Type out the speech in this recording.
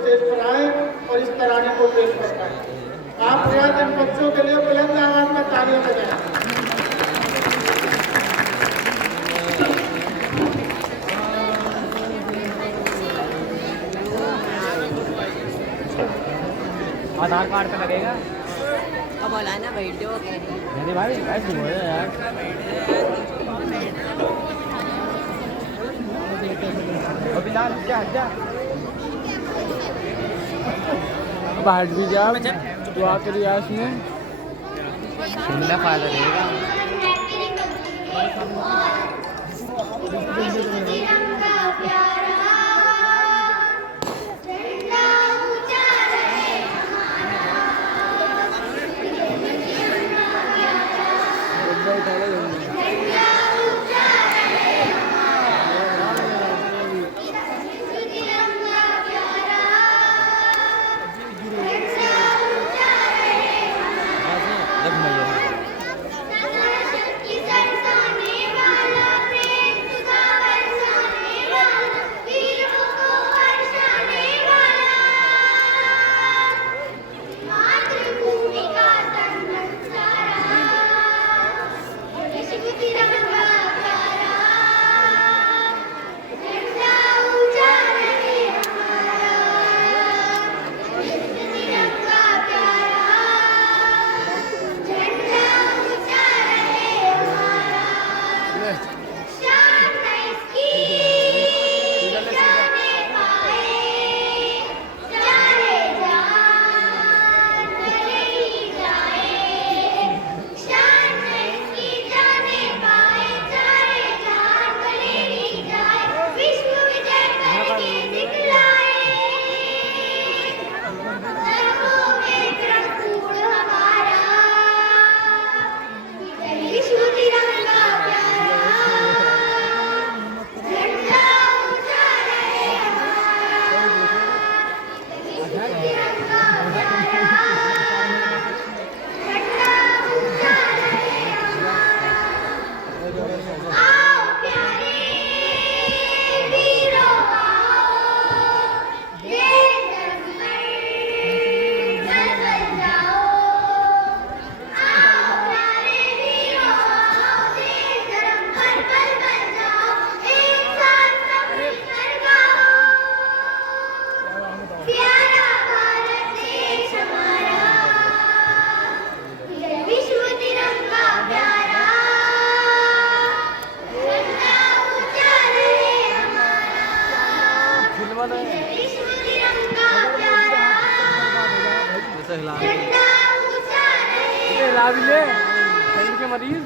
स्टेज पर आए और इस तराने को पेश करवाएं। आप इन बच्चों के लिए बुलंद आवाज में तालियां बजाएं। आधार कार्ड पे लगेगा। अब बोला ना बैठो मेरे भाई ऐसे बोल रहे यार। अभी लाल जा जा बाहर भी जा दुआ करिए आज में सुनना फायदा रहेगा। हिला भी ले के मरीज।